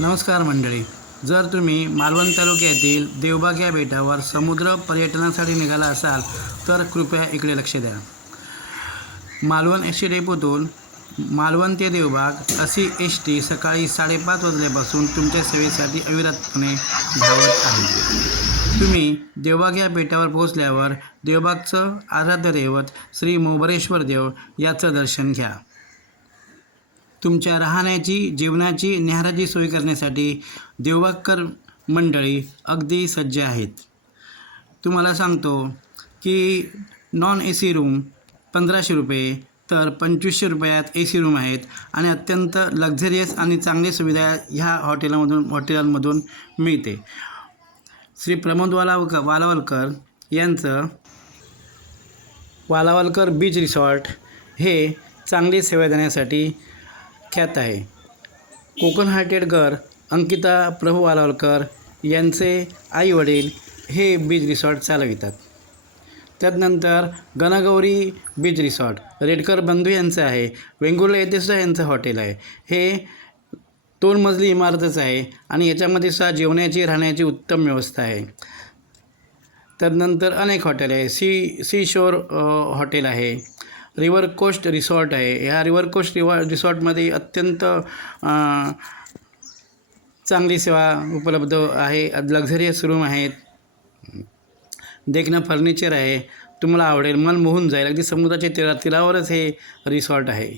नमस्कार मंडळी. जर तुम्ही मालवण तालुक्यातील देवबाग या बेटावर समुद्र पर्यटनासाठी निघाला असाल तर कृपया इकडे लक्ष द्या. मालवण एस टी डेपोतून मालवण ते देवबाग अशी एस टी सकाळी साडेपाच वाजल्यापासून तुमच्या सेवेसाठी अविरतपणे धावत आहे. तुम्ही देवबाग या बेटावर पोहोचल्यावर देवबागचं आराध्य दैवत श्री मोबरेश्वर देव याचं दर्शन घ्या. तुमच्या राहण्याची जेवणाची न्याहाराची सोय करण्यासाठी देवबागकर मंडळी अगदी सज्ज आहेत. तुम्हाला सांगतो की नॉन ए सी रूम पंधराशे रुपये तर पंचवीसशे रुपयात ए सी रूम आहेत. आणि अत्यंत लक्झरियस आणि चांगली सुविधा ह्या हॉटेलमधून हॉटेलांमधून मिळते. श्री प्रमोद वालावकर वालावलकर यांचं वालावलकर बीच रिसॉर्ट हे चांगली सेवा देण्यासाठी ख्यात आहे. कोकण हार्टेडकर अंकिता प्रभू आलावलकर यांचे आई वडील हे बीच रिसॉर्ट चालवितात. त्यानंतर गणगौरी बीच रिसॉर्ट रेडकर बंधू यांचं आहे वेंगुर्ला येथे सुद्धा यांचं हॉटेल आहे. हे दोन मजली इमारतच आहे आणि याच्यामध्ये सुद्धा जेवण्याची राहण्याची उत्तम व्यवस्था आहे. त्यानंतर अनेक हॉटेल आहे. सी सी शोर हॉटेल आहे. रिवर कोस्ट रिसॉर्ट आहे. ह्या रिवर कोस्ट रिवा रिसॉर्टमध्ये अत्यंत चांगली सेवा उपलब्ध आहे. लक्झरियस रूम आहेत. देखणं फर्निचर आहे. तुम्हाला आवडेल. मन मोहून जाईल. अगदी समुद्राच्या तिरा तीरावरच हे रिसॉर्ट आहे.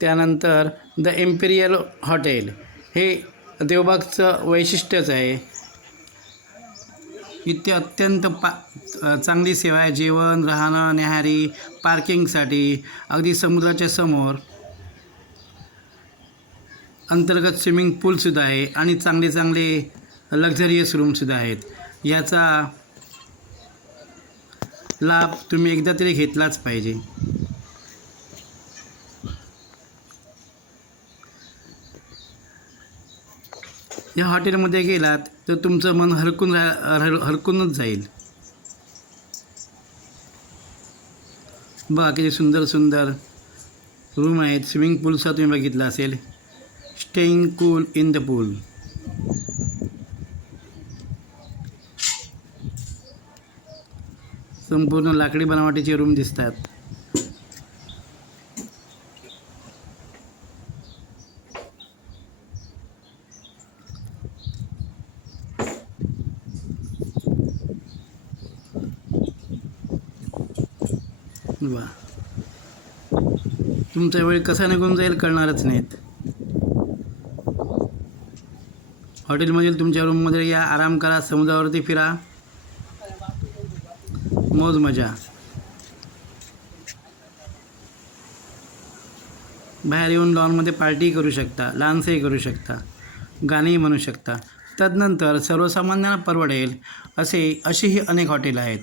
त्यानंतर द एम्पिरियल हॉटेल. हे देवबागचं वैशिष्ट्यच आहे. इथे अत्यंत पा चांगली सेवा आहे. जेवण राहणं न्याहारी पार्किंगसाठी अगदी समुद्राच्या समोर. अंतर्गत स्विमिंग पूलसुद्धा आहे आणि चांगले चांगले लक्झरियस रूमसुद्धा आहेत. याचा लाभ तुम्ही एकदा तरी घेतलाच पाहिजे. या हॉटेलमध्ये गेलात तर तुमचं मन हरकून रा हर हरकूनच जाईल. बघा किती सुंदर सुंदर रूम आहेत. स्विमिंग पूलचा तुम्ही बघितला असेल. Staying cool in the pool. संपूर्ण लाकडी बनावटीचे रूम दिसतात. वा तुमचा वेळ कसा निघून जाईल कळणारच नाहीत. हॉटेलमधील तुमच्या रूममध्ये या आराम करा समुद्रावरती फिरा. मौज मजा. बाहेर येऊन लॉनमध्ये पार्टी करू शकता डान्सही करू शकता गाणेही म्हणू शकता. तदनंतर सर्वसामान्यांना परवडेल असे अशीही अनेक हॉटेल आहेत.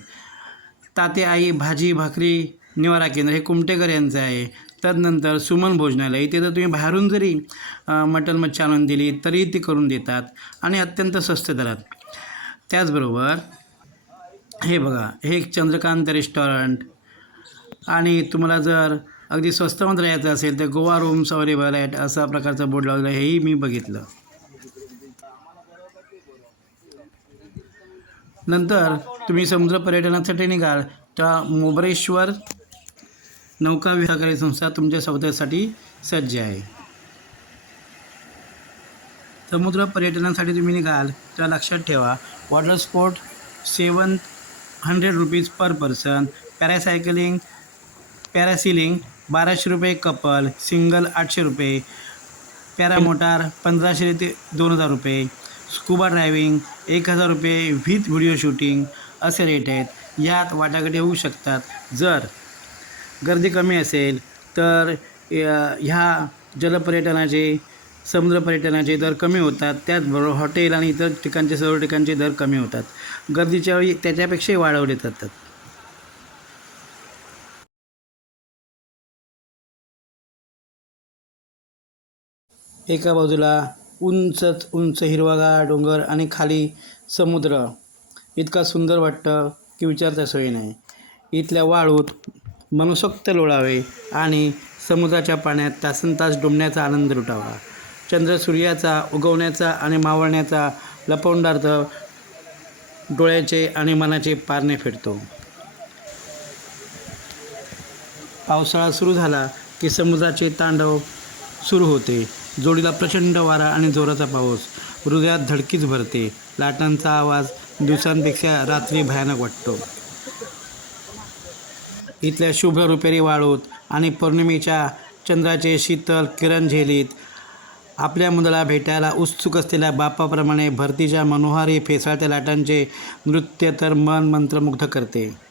ताते आई भाजी भाकरी निवारा केंद्र हे कुमटेकर यांचं आहे. तदनंतर सुमन भोजनालय इथे जर तुम्ही बाहेरून जरी मटन मटण मच्छी आणून दिली तरी ती करून देतात आणि अत्यंत स्वस्त दरात. त्याचबरोबर हे बघा हे एक चंद्रकांत रेस्टॉरंट. आणि तुम्हाला जर अगदी स्वस्तमध्ये राहायचं असेल तर गोवा रूम्स अवेलेबल आहेत असा प्रकारचा बोर्ड लावलेला आहे हेही मी बघितलं. नंतर तुम्ही समुद्र पर्यटनासाठी निघाल तर मोबरेश्वर नौका विहारकारी संस्था तुमच्या स्वागतासाठी सज्ज आहे. समुद्र पर्यटनासाठी तुम्ही निघाल तर लक्षात ठेवा. Water sport seven hundred rupees per person. Paracycling parasailing बाराशे रुपये कपल सिंगल आठशे रुपये. पॅरामोटार पंधराशे ते दोन हजार रुपये. स्कुबा ड्रायव्हिंग एक हजार रुपये विथ व्हिडिओ शूटिंग. असे रेट आहेत. यात वाटाघाटी होऊ शकतात. जर गर्दी कमी असेल तर ह्या जलपर्यटनाचे समुद्र पर्यटनाचे दर कमी होतात. त्याचबरोबर हॉटेल आणि इतर ठिकाणचे सर्व ठिकाणचे दर कमी होतात. गर्दीच्या वेळी त्याच्यापेक्षाही वाढवले जातात. एका बाजूला उंचच उंच हिरवागार डोंगर आणि खाली समुद्र. इतका सुंदर वाटतं की विचारता सोयी नाही. इथल्या वाळूत मनसोक्त लोळावे आणि समुद्राच्या पाण्यात तासन तास डुंबण्याचा आनंद लुटावा. चंद्र सूर्याचा उगवण्याचा आणि मावळण्याचा लपवणार्थ डोळ्याचे आणि मनाचे पारणे फेडतो पावसाळा सुरू झाला की समुद्राचे तांडव सुरू होते. जोडीला प्रचंड वारा आणि जोराचा पाऊस. हृदयात धडकीच भरते. लाटांचा आवाज दिवसांपेक्षा रात्री भयानक वाटतो. इथल्या शुभ्र रुपेरी वाळूत आणि पौर्णिमेच्या चंद्राचे शीतल किरण झेलीत. आपल्या मुलाला भेटायला उत्सुक असलेल्या बापाप्रमाणे भरतीच्या मनोहारी फेसाळत्या लाटांचे नृत्य तर मन मंत्रमुग्ध करते.